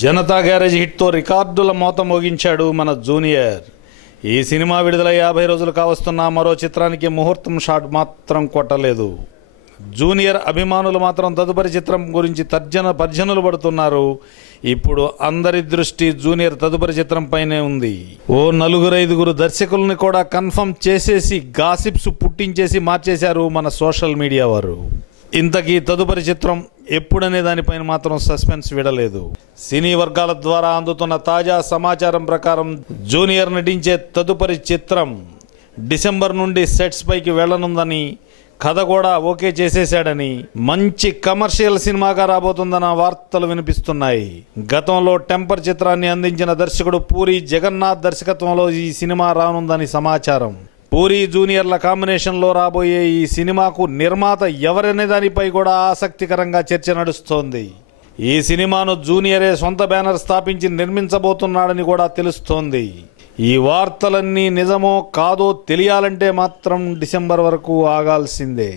Janata garage హిట్తో రికార్డుల మోత మోగించాడు మన జూనియర్. ఈ సినిమా విడుదల యాభై రోజులు కావస్తున్న మరో చిత్రానికి ముహూర్తం షాట్ మాత్రం కొట్టలేదు. జూనియర్ అభిమానులు మాత్రం తదుపరి చిత్రం గురించి తర్జన భర్జనలు పడుతున్నారు. ఇప్పుడు అందరి దృష్టి జూనియర్ తదుపరి చిత్రంపైనే ఉంది. ఓ నలుగురైదుగురు దర్శకుల్ని కూడా కన్ఫర్మ్ చేసేసి గాసిప్స్ పుట్టించేసి మార్చేశారు మన సోషల్ మీడియా వారు. ఇంతకీ తదుపరి చిత్రం ఎప్పుడనే దానిపైన మాత్రం సస్పెన్స్ విడలేదు. సినీ వర్గాల ద్వారా అందుతున్న తాజా సమాచారం ప్రకారం జూనియర్ నటించే తదుపరి చిత్రం డిసెంబర్ నుండి సెట్స్ పైకి వెళ్ళనుందని కథ కూడా ఓకే చేసేశాడని మంచి కమర్షియల్ సినిమాగా రాబోతుందన్న వార్తలు వినిపిస్తున్నాయి. గతంలో టెంపర్ చిత్రాన్ని అందించిన దర్శకుడు పూరి జగన్నాథ్ దర్శకత్వంలో ఈ సినిమా రానుందని సమాచారం. పూరి జూనియర్ల కాంబినేషన్లో రాబోయే ఈ సినిమాకు నిర్మాత ఎవరనే దానిపై కూడా ఆసక్తికరంగా చర్చ నడుస్తోంది. ఈ సినిమాను జూనియరే సొంత బ్యానర్ స్థాపించి నిర్మించబోతున్నాడని కూడా తెలుస్తోంది. ఈ వార్తలన్నీ నిజమో కాదో తెలియాలంటే మాత్రం డిసెంబర్ వరకు ఆగాల్సిందే.